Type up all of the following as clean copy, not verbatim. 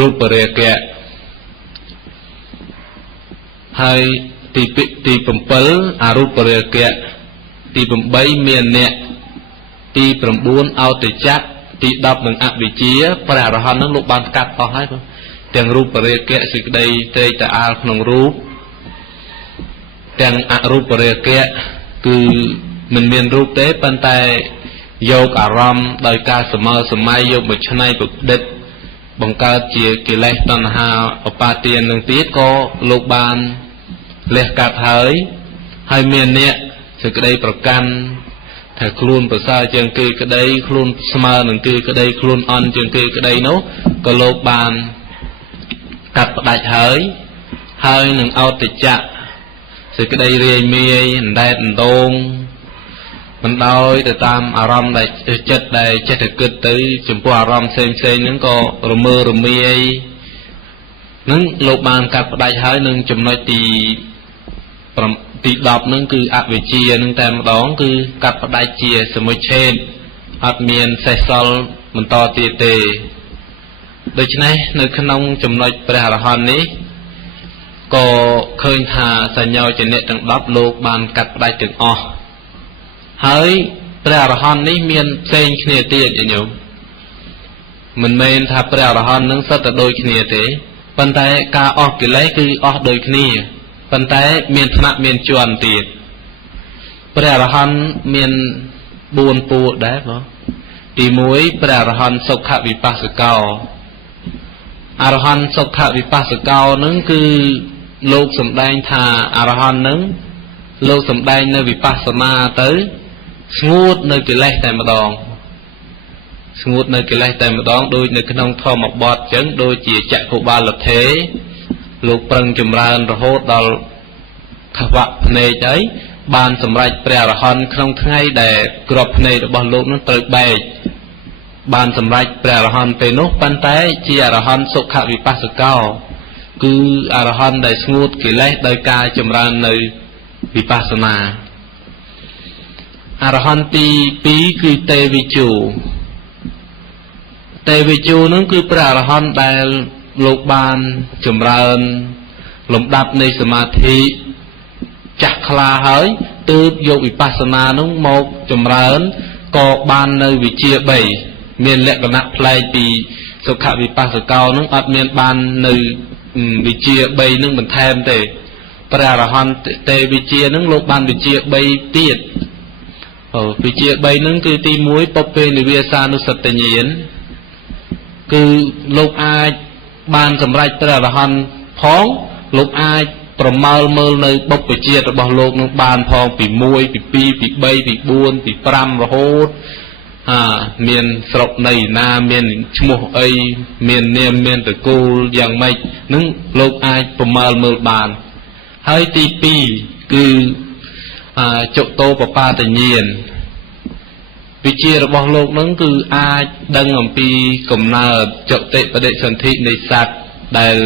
រូបរាគៈហើយទី7អរូបរាគៈទី8មានអ្នកទី9អោតចៈទី10នឹងអវិជ្ជាព្រះអរហន្តនឹងលោកបានកាត់អស់ហើយទាំងរូបរាគៈសេចក្តីត្រេកត្រអាលក្នុងរូបទាំងអរូបរាគៈគឺមិនមានរូបទេប៉ុន្តែយកអារម្មណ៍ដោយការសម័យយកមួយឆ្នៃប្រឌិតបង្កើតជាកិលេសតណ្ហាឧបាទាននឹងទៀតក៏លោកបានលះកាត់ហើយមានអ្នកសេចក្តីប្រកាន់ថាខ្លួនប្រសើរជាងគេក្តីខ្លួនស្មើនឹងគេក្តីខ្លួនអន់ជាងគេក្តីនោះក៏លោកបានកាត់ផ្ដាច់ហើយនឹងអោតចៈសេចក្តីរាយមាយអណ្ដែតអណ្ដូងមិនដោយទៅតាមអារម្មណ៍ដែលចិត្តដែលចេះតែគិតទៅចំពោះអារម្មណ៍ផ្សេងហ្នឹងក៏រមើរមាយនឹងលោកបានកាត់ផ្ដាច់ហើយនឹងចំណុចទី10ហ្នឹងគឺអវិជ្ជានឹងតែម្ដងគឺកាត់ផ្ដាច់ជាសមុច្ឆេទអត់មានសេះសល់បន្តទៀតទេដូច្នេះនៅក្នុងចំណុចព្រះអរហន្តនេះក៏ឃើញថាសញ្ញោចនៈទាំង10លោកបានកាត់ផ្ដាច់ទាំងអស់ហើយព្រះអរហន្តនេះមានផ្សេងគ្នាទៀតញោមមិនមែនថាព្រះអរហន្តនឹងសុទ្ធតែដូចគ្នាទេប៉ុន្តែការអស់កិលេសគឺអស់ដូចគ្នាប៉ុន្តែមានថ្នាក់មានជាន់ទៀតព្រះអរហន្តមាន4ពួកដែរបងទី1ព្រះអរហន្តសុខវិបស្សកោអរហន្តសុខវិបស្សកោនឹងគឺលោកសម្ដែងថាអរហន្តនឹងលោកសម្ដែងនៅវិបស្សនាទៅស្ងួតនៅកិលេសតែម្ដងស្ងួតនៅកិលេសតែម្ដងដូចនៅក្នុងធម្មបទអញ្ចឹងដូចជាចក្ខុបាលថេលោកប្រឹងចម្រើនរហូតដល់ខវៈភ្នែកហើយបានសម្រេចព្រះអរហន្តក្នុងថ្ងៃដែលក្របភ្នែករបស់លោកនឹងត្រូវបែកបានសម្រេចព្រះអរហន្តពេលនោះប៉ុន្តែជាអរហន្តសុខវិបស្សកោគឺអរហន្តដែលស្ងួតកិលេសដោយការចម្រើននៅវិបស្សនាអរហន្តទី2គឺទេវិជូនឹងគឺព្រះអរហន្តដែលលោកបានចម្រើនលំដាប់នៃសមាធិចាស់ខ្លាហើយទើបយកវិបស្សនានោះមកចម្រើនក៏បាននៅវិជ្ជា3មានលក្ខណៈប្លែកពីសុខវិបស្សកោនឹងអត់មានបាននៅវិជ្ជា3នឹងបន្ថែមទេព្រះអរហន្តទេវិជ្ជានឹងលោកបានវិជ្ជា3ទៀតវិជ្ជា3នឹងគឺទី1ពុពេនិវាសានុសតិញ្ញាណគឺលោកអាចបានសម្រេចព្រះអរហន្តផងលោកអាចប្រមើលមើលនៅបុព្វជាតិរបស់លោកនឹងបានផងពី1ពី2ពី3ពី4ពី5រហូតមានស្រុកនៃណាមានឈ្មោះអីមាននាមមានតកូលយ៉ាងម៉េចនឹងលោកអាចប្រមើលមើលបានហើយទី2គឺចុតោបបាតញ្ញាណវិជារបស់លោកនឹងគឺអាចដឹងអំពីកំណើតចតិបដិសន្ធិនៃសត្វដែល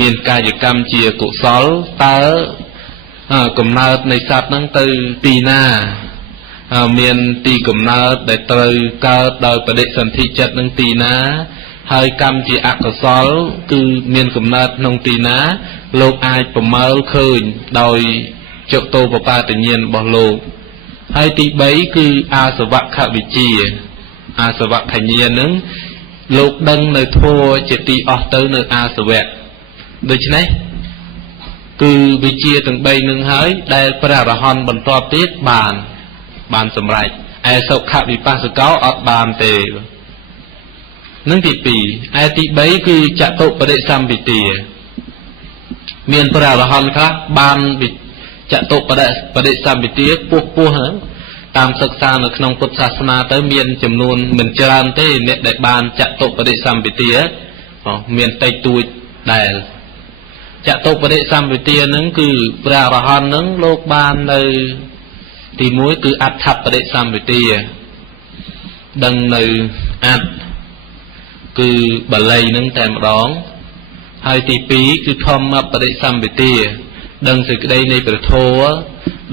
មានកាយកម្មជាកុសលតើកំណើតនៃសត្វនឹងទៅទីណាមានទីកំណើតដែលត្រូវកើតដោយបដិសន្ធិចិត្តនឹងទីណាហើយកម្មជាអកុសលគឺមានកំណើតក្នុងទីណាលោកអាចប្រមើលឃើញដោយចុតោបបាតញ្ញាណរបស់លោកហើយទី3គឺអាសវខវិជ្ជាអាសវខញ្ញាណនឹងលោកដឹងនៅធัวជាទីអស់ទៅនៅអាសវៈដូច្នេះគឺវិជ្ជាទាំង3នឹងហើយដែលព្រះអរហន្តបន្ទាប់ទៀតបានសម្រេចឯសុខវិបស្សកោអត់បានទេនឹងទី2ឯទី3គឺចតុបរិសម្ពិទាមានព្រះអរហន្តខ្លះបានចតុបរិសម្ពិទាពោះហ្នឹងតាមសិក្សានៅក្នុងពុទ្ធសាសនាទៅមានចំនួនមិនច្រើនទេអ្នកដែលបានចតុបរិសម្ពិទាមានតិចតួចដែលចតុបរិសម្ពិទាហ្នឹងគឺព្រះអរហន្តហ្នឹងលោកបាននៅទី1គឺអដ្ឋបរិសម្ពិទាដឹងនៅអត្តគឺបាលីហ្នឹងតែម្ដងហើយទី2គឺធម្មបរិសម្ពិទាដឹងសេចក្តីនៃព្រះធម៌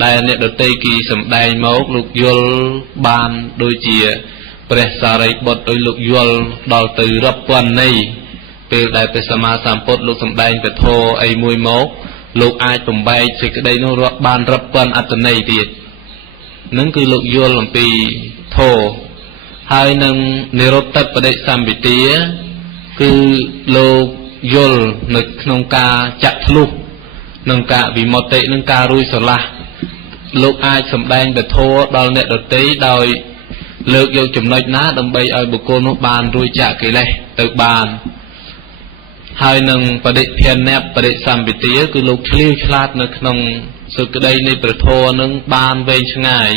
ដែលអ្នកដទៃគេសម្ដែងមកលោកយល់បានដូចជាព្រះសារីបុត្រដោយលោកយល់ដល់ទៅរាប់ពាន់ន័យ ពេលដែលព្រះសម្មាសម្ពុទ្ធលោកសម្ដែងពធអីមួយមកលោកអាចបំបែកសេចក្តីនោះបានរាប់ពាន់អត្ថន័យទៀតនឹងគឺលោកយល់អំពីធម៌ហើយនឹងនិរុត្តបដិសម្បទាគឺលោកយល់នៅក្នុងការចាក់ធ្លុះក្នុងការវិមុតតិនឹងការរួចស្រឡះលោកអាចសម្ដែងពធដល់អ្នកដទៃដោយលើកយកចំណុចណាដើម្បីឲ្យបុគ្គលនោះបានរួចចាកកិលេសទៅបានហើយនឹងបដិធានៈបដិសម្បទាគឺលោកឆ្លៀវឆ្លាតនៅក្នុងសេចក្តីនៃព្រះធម៌នឹងបានវែងឆ្ងាយ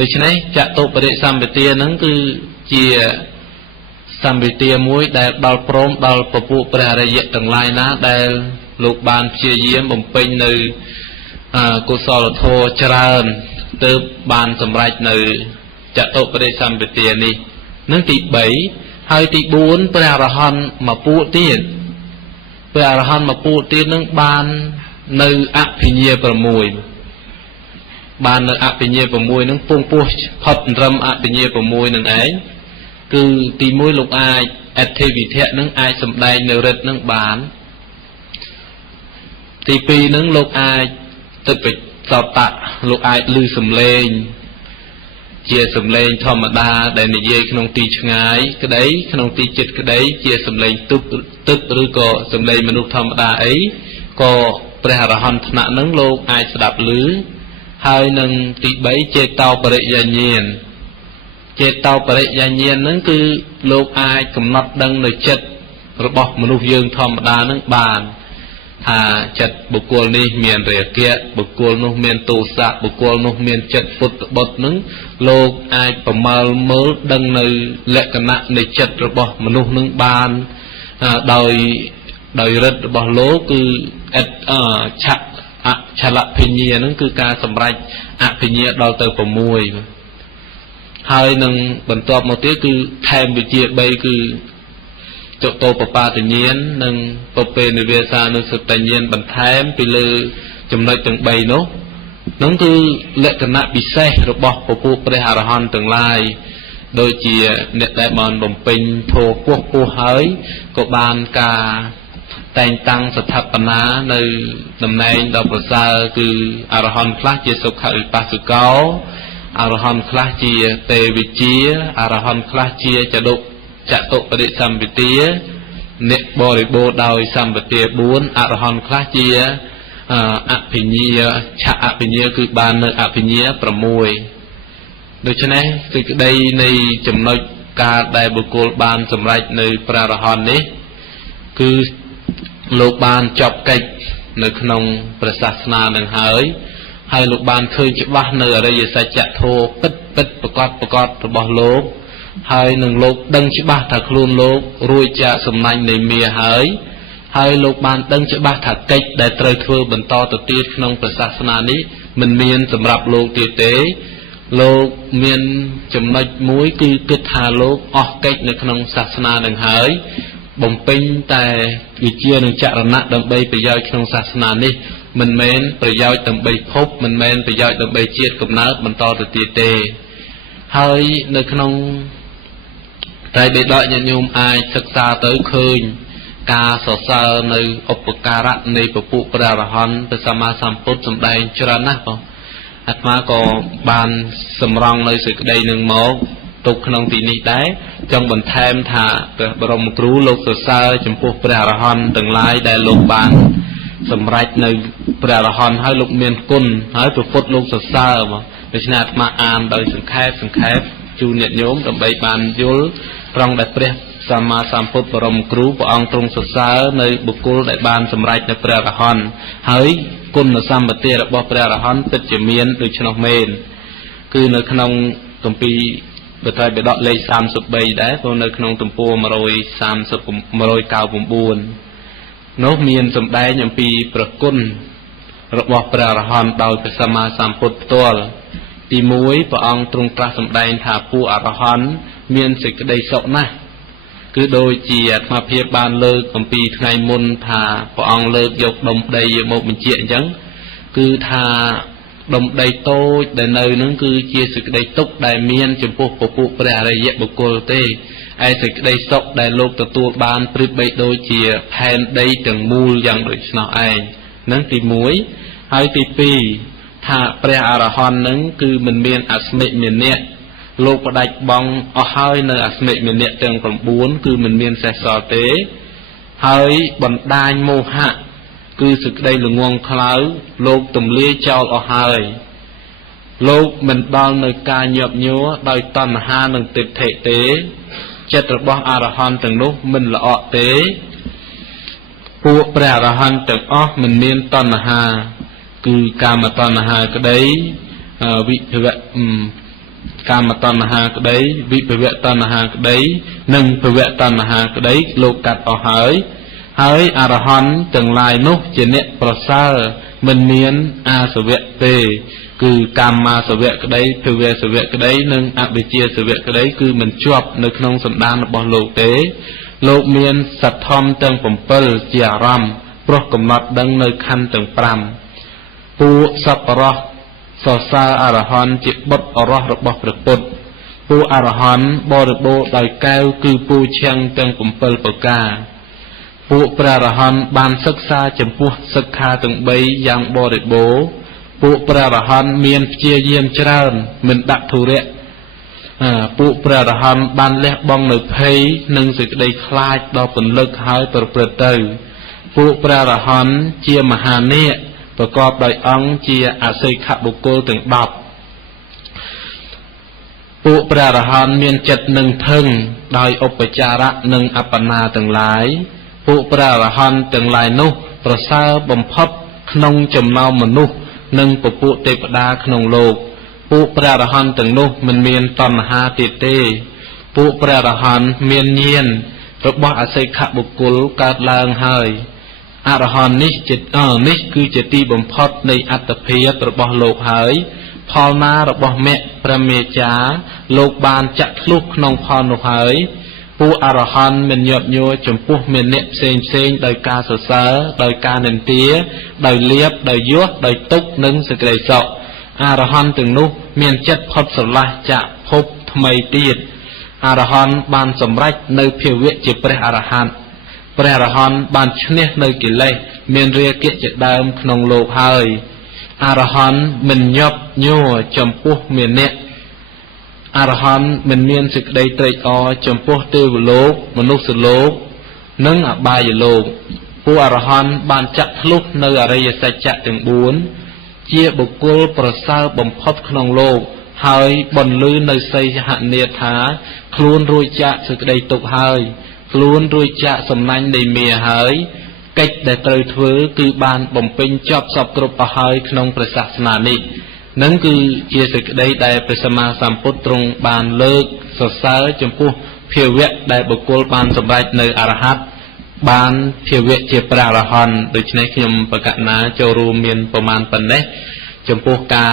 ដូច្នេះចតុបដិសម្បទានឹងគឺជាសម្បទាមួយដែលដល់ព្រមដល់ពពួកព្រះអរិយទាំងឡាយណាដែលលោកបានព្យាយាមបំពេញនៅកុសលធម៌ច្រើនទើបបានសម្រេចនៅចតុបដិសម្បទានេះនឹងទី3ហើយទី4ព្រះអរហន្តមកពួកទៀតព្រះអរហន្តមកពួកទៀតនឹងបាននៅអភិញ្ញា6បាននៅអភិញ្ញា6នឹងពងពោះផុតត្រឹមអភិញ្ញា6នឹងឯងគឺទី1លោកអាចអធិវិធៈនឹងអាចសម្ដែងនៅរិទ្ធនឹងបានទី2នឹងលោកអាចទឹកបិសតៈលោកអាចឮសំឡេងជាសំឡេងធម្មតាដែលនិយាយក្នុងទីឆ្ងាយក្តីក្នុងទីជិតក្តីជាសំឡេងទឹកឬក៏សំឡេងមនុស្សធម្មតាអីក៏ព្រះអរហន្តថ្នាក់នឹងលោកអាចស្ដាប់ឮហើយនឹងទី3ចេតោបរិយាញាណចេតោបរិយាញាណនឹងគឺលោកអាចកំណត់ដឹងនៅចិត្តរបស់មនុស្សយើងធម្មតានឹងបានថាចិត្តបុគ្គលនេះមានរាគៈបុគ្គលនោះមានទោសៈបុគ្គលនោះមានចិត្តពុទ្ធបុត្រនឹងលោកអាចប្រមើលមើលដឹងនៅលក្ខណៈនៃចិត្តរបស់មនុស្សនឹងបានដោយរិទ្ធរបស់លោកគឺឆលភិញ្ញានឹងគឺការសម្រេចអភិញ្ញាដល់ទៅ6ហើយនឹងបន្ទាប់មកទៀតគឺថែមវិជា3គឺចតោបបាទញ្ញាណនិងពពេនិវេសានុសតញ្ញាណបន្ថែមពីលើចំណុចទាំង3នោះនឹងគឺលក្ខណៈពិសេសរបស់ពពួកព្រះអរហន្តទាំងឡាយដូចជាអ្នកដែលបានបំពេញធម៌ពោះហើយក៏បានការតែងតាំងស្ថាបនានៅតំណែងដ៏ប្រសើរគឺអរហន្តខ្លះជាសុខវិបស្សកោអរហន្តខ្លះជាទេវិជាអរហន្តខ្លះជាចតុបដិសម្បទាអ្នកបរិបូរដោយសម្បទា4អរហន្តខ្លះជាអភិញ្ញាអភិញ្ញាគឺបាននៅអភិញ្ញា6ដូច្នេះសេចក្តីនៃចំណុចការដែលបុគ្គលបានសម្រេចនៅព្រះអរហន្តនេះគឺលោកបានចប់កិច្ចនៅក្នុងព្រះសាសនានឹងហើយលោកបានឃើញច្បាស់នៅអរិយសច្ចធម៌ពិតប្រកបរបស់លោកហើយនឹងលោកដឹងច្បាស់ថាខ្លួនលោករួចចាកសំណាញ់នៃមាហើយលោកបានដឹងច្បាស់ថាកិច្ចដែលត្រូវធ្វើបន្តទៅទៀតក្នុងព្រះសាសនានេះមិនមានសម្រាប់លោកទៀតទេលោកមានចំណុចមួយគឺគិតថាលោកអស់កិច្ចនៅក្នុងសាសនានឹងហើយបំពេញតែវិជានិងចរណៈដើម្បីប្រយោជន៍ក្នុងសាសនានេះមិនមែនប្រយោជន៍ដើម្បីភពមិនមែនប្រយោជន៍ដើម្បីជាតិកំណើតបន្តទៅទៀតទេហើយនៅក្នុងតែបេដកញាតិញោមអាចសិក្សាទៅឃើញការសរសើរនៅឧបការៈនៃពពួកព្រះអរហន្តព្រះសម្មាសម្ពុទ្ធសម្ដែងច្រើនណាស់បងអាត្មាក៏បានសម្រង់នៅសេចក្តីនឹងមកទុកក្នុងទីនេះដែរចង់បន្ថែមថាព្រះបរមគ្រូលោកសរសើរចំពោះព្រះអរហន្តទាំងឡាយដែលលោកបានសម្រេចនៅព្រះអរហន្តហើយលោកមានគុណហើយព្រះពុទ្ធលោកសរសើរមកដូច្នេះអាត្មាអានដោយសង្ខេបជូនញាតិញោមដើម្បីបានយល់ត្រង់ដែលព្រះសម្មាសម្ពុទ្ធបរមគ្រូព្រះអង្គទ្រង់សរសើរនៅបុគ្គលដែលបានសម្រេចនៅព្រះអរហន្តហើយគុណសម្បត្តិរបស់ព្រះអរហន្តពិតជាមានដូច្នោះមែនគឺនៅក្នុងគម្ពីរបត្រៃបិដកលេខ33ដែរព្រោះនៅក្នុងទំព័រ199នោះមានសម្ដែងអំពីព្រះគុណរបស់ព្រះអរហន្តដោយព្រះសម្មាសម្ពុទ្ធផ្ទាល់ទី1ព្រះអង្គទ្រង់ត្រាស់សម្ដែងថាពួកអរហន្តមានសេចក្តីសុខណាស់គឺដូចជាអាត្មាភាពបានលើកអំពីថ្ងៃមុនថាព្រះអង្គលើកយកដុំដីមកបញ្ជាក់អញ្ចឹងគឺថាដុំដីតូចដែលនៅនឹងគឺជាសេចក្តីទុក្ខដែលមានចំពោះពពួកព្រះអរិយបុគ្គលទេ ai sẽ đây sọc đại lục từ tua ban prít bay đôi chia phèn đây từng mùi dạng đổi nó ai nâng tì muối hai tì pi thà pre arahon nâng cứ mình miên asme miền nè lục và đạch bong ở hai nơi asme miền nè từng còn bốn cứ mình miên sẽ sò tế hai bần đai mô hạ cứ sự đây là nguồn khláu lục tùm lia cho ở hai lục mình đang nơi ca nhập nhúa đòi tần ha nâng tịch thể tế chất rồi bó arahon từng lúc mình là ọ tế phụ pre arahon từng óc mình miên tần ha cứ ca mà tần ha cái đấy vị vậy ca mà tần ha cái đấy vị vậy tần ha cái đấy nâng vậy tần ha cái đấy lục cắt ở hỡi arahon từng lại nút trên nệm prasar mình miên a sở vệ tê cứ cam ma sở vệ cái đấy từ về sở vệ cái đấy nâng ạ bị chia sở vệ cái đấy cứ mình chọp nơi nông sầm đan bỏ lục tế lục miên sạch thom từng phẩm pel chia ram pro cầm nọt đăng nơi khăn từng pram pu sập roh sờ sa arahon chỉ bật roh bỏ bật pu arahon bỏ được bộ đòi cao cứ pu chăng từng phẩm pel bờ ca phụ prarahon ban sức xa chấm phu sức kha từng bay yang bồ để bố phụ prarahon miền chia diêm trơn mình đặt thủ rệ phụ prarahon ban lẽ bong nơi thấy nâng sự đầy khai đo phần lực hai per từ phụ prarahon chia maha nệ và cọp đại ong chia asay khạ bồ cô từng đọc phụ prarahon miền chật nâng thân đòi opachara nâng apana từng lái phụ prarahon từng lại nô prasa bầm phật nông chầm nao mà nô nâng phụ phụ tê đa nông lô phụ prarahon từng nô mình miền tần ha tiệt tê phụ prarahon miền nhiên rồi bỏ asay khạ bục cul cát lang hơi arahon nít chít nít cứ chít ti bầm phậtในอัตภิยrồi bỏ lục hơi phò na rồi bỏ mẹ pramecha lục ban chặt lúc nông phò nục hơiผู้อรหันต์มันยอดยัวจมพุมันเนเซงเซงโดยการศึกษาโดยการเรียนเตี้ยโดยเลียบโดยยั่วโดยตุกนึ่งสกเดศอกอรหันต์ถึงนู้มีนจัดพบสลายจะพบทำไมตีดอรหันต์บานสมรักในเพียวเวจิพระอรหันต์พระอรหันต์บานชนะในกิเลสมีนเรียกเกิจเดิมขนงโลกเฮยอรหันต์มันยอดยัวจมพุมันเนอรหันต์มันมีสิ่งใดตรีอจมพุเทวโลกมนุษย์โลกนั่งอบายโลกผู้อรหันต์บานจักลุกในอริยสัจจะถึงบุญเจียบุกลประเสริฐบ่มพบขนงโลกหายบนลื่นในไซหะเนียถาคล้วนรุยจะสิ่งใดตกหายคล้วนรุยจะสำนักในเมียหายกิจได้ตรีถือคือบานบ่มเป็นจอบสอบกรุบหายขนงประศาสนานินั่นคือเจสิกได้ได้ประสมาสัมพุทธตรงบานเลิกสดใสจมพูเพียวเวะได้บุกลบานสมบัติในอรหัตบานเพียวเวะเจปราอรหันโดยในขยมประกาศนาเจารูเมียนประมาณปันเนจมพูกา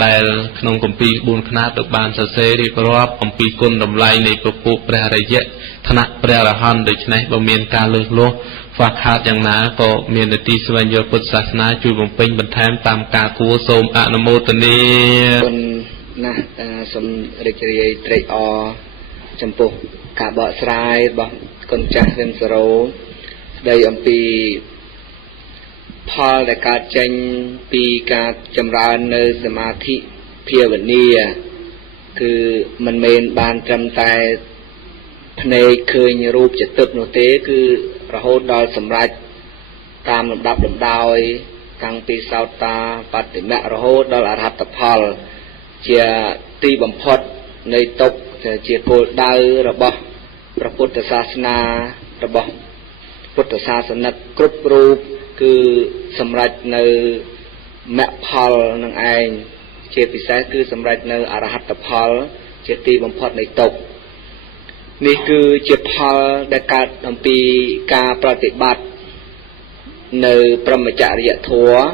ได้ขนมกัมปีบุญคณะตกบานเสเสรีเพราะว่ากัมปีกุลดำไลในปปุปราอริยะธนะปราอรหันโดยในบะเมียนการเลือกโลฝากขาดอย่างนาก็เมียนตีสวรรค์ยพุทธศาสนาจุบงเป็นบรรทามตามกาคูโสมอนุโมทนีคนนะสมริจริยตรีอจำปุกกาบะสายบอกคนจักเรนสโรได้อัมปีพอแต่การเจงปีการจำราในสมาธิเพียวันนี้คือมันเมนบานจำแต่ในเคยรูปจะตึบโนเตคือระโหดดอยสำรัจตามลำดับลำดอยทางปีสาวตาปฏิมะระโหดดอยอรหัตพลเจียตีบัมพดในตกเจียโกดาวระบพระพุทธศาสนาระบพุทธศาสนากรุบรูปคือสำรัจในแมะพลนั่งเองเจียพิเศษคือสำรัจในอรหัตพลเจียตีบัมพดในตกนี่คือจิตพลได้การทำปีการปฏิบัติในพระมจริยธรรม